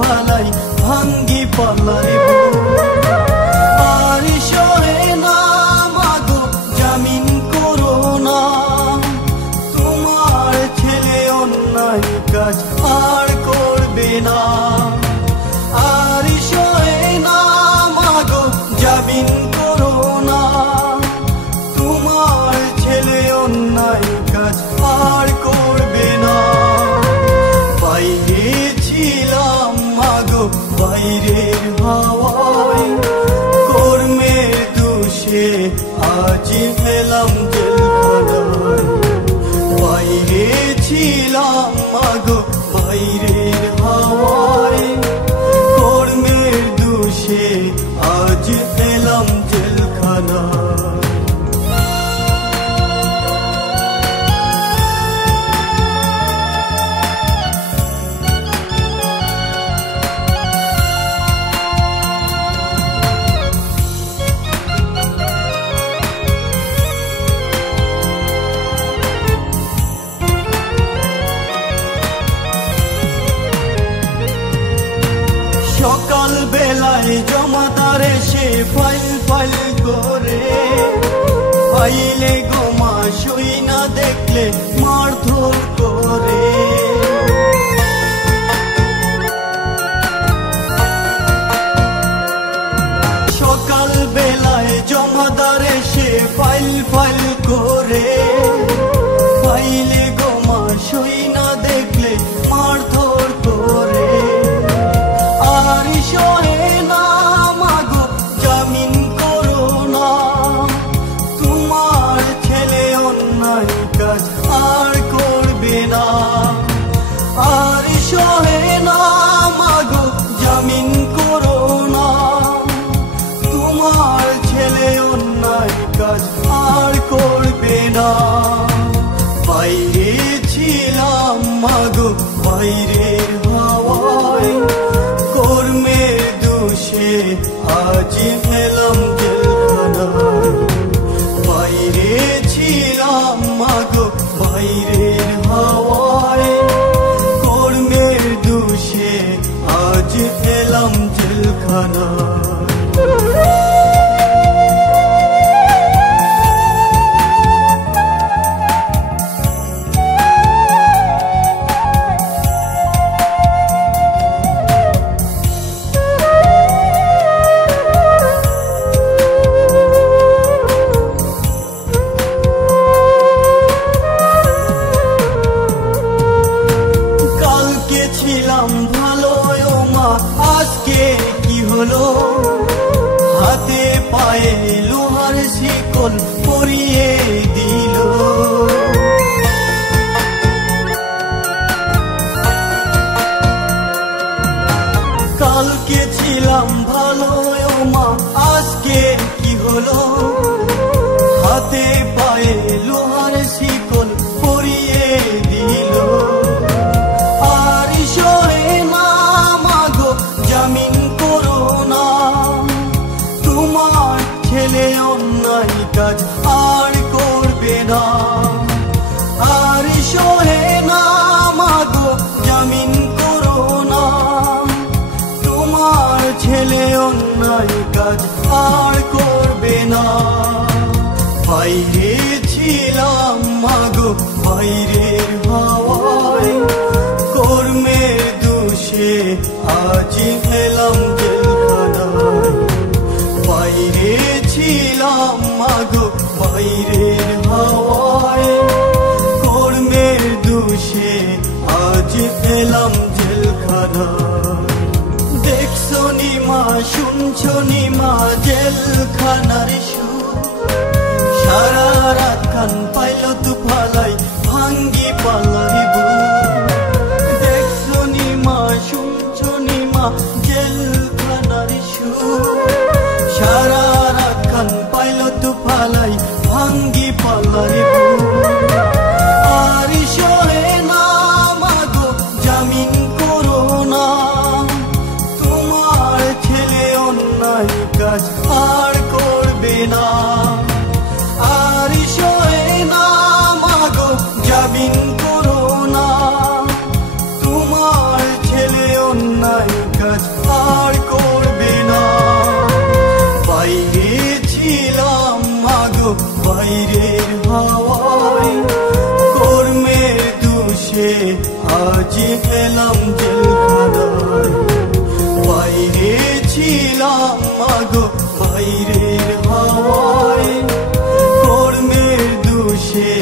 ফালাই ভাঙ্গি পালাই আর সহে না মাগো জামিন করো না তোমার ছেলে অন্যায় কাজ আর করবে না আর সহে না মাগো জামিন করো না তোমার ছেলে অন্যায় কাজ আর করবে না বাইরে ছিলাম মাগো বাইরের হাওয়ায় কর্মের দোষে আজ এলাম জেলখানায় বাইরে ছিলাম মাগো বাইরের হাওয়ায় কর্মের দোষে আজ এলাম জেলখানায় সকাল বেলায় জমাদার এসে ফাইল ফাইল করে ফাইলে গোমা শুই না দেখলে মারধর করে সকাল বেলায় জমাদার এসে ফাইল ফাইল করে ফাইলে গোমা শুই না দেখলে মারধর করে আর সহে না মাগো জামিন করো না তোমার ছেলে অন্যায় কাজ আর করবে না আর সহে না মাগো জামিন করো না তোমার ছেলে অন্যায় কাজ আর করবে না বাইরে ছিলাম মাগো বাইরের হাওয়ায় কর্মের দোষে আজ এলাম জেলখানায় বাইরে ছিলাম মাগো বাইরের হাওয়ায় কর্মের দোষে আজ এলাম জেলখানায় ছিলাম ভালো মা আজকে কি হলো হাতে পায়ে লোহার শিকল পরিয়ে দিল কালকে ছিলাম ভালো মা আজকে কি হলো হাতে পায়ে লোহার শিকল পরিয়ে দিল জামিন করো না তোমার ছেলে অন্যায় কাজ আর করবে না আর সহে না মাগো জামিন করো না তোমার ছেলে অন্যায় কাজ আর করবে না বাইরে ছিলাম মাগো বাইরের হাওয়ায় কর্মের দোষে আজ এলাম জেলখানায় বাইরে ছিলাম মাগো বাইরের হাওয়ায় কর্মের দোষে আজ এলাম জেলখানায় দেখছো নি মা শুনছো নি মা জেলখানার সুর সারা রাত কান পাইল তু ফালাই ভাঙ্গি পালাই জেলখানার সুর সারা রাত কান পাইল তু ফালাই ভাঙ্গি পালাই আর সহে না মাগো জামিন করো না তোমার ছেলে অন্যায় কাজ আর করবে না আর সহে না মাগো জামিন করো না তোমার ছেলে অন্যায় কাজ আর করবে না। বাইরে ছিলাম মাগো বাইরের হাওয়ায়, কর্মের দোষে আজ এলাম জেলখানায়। বাইরে ছিলাম মাগো বাইরের হাওয়ায়, কর্মের দোষে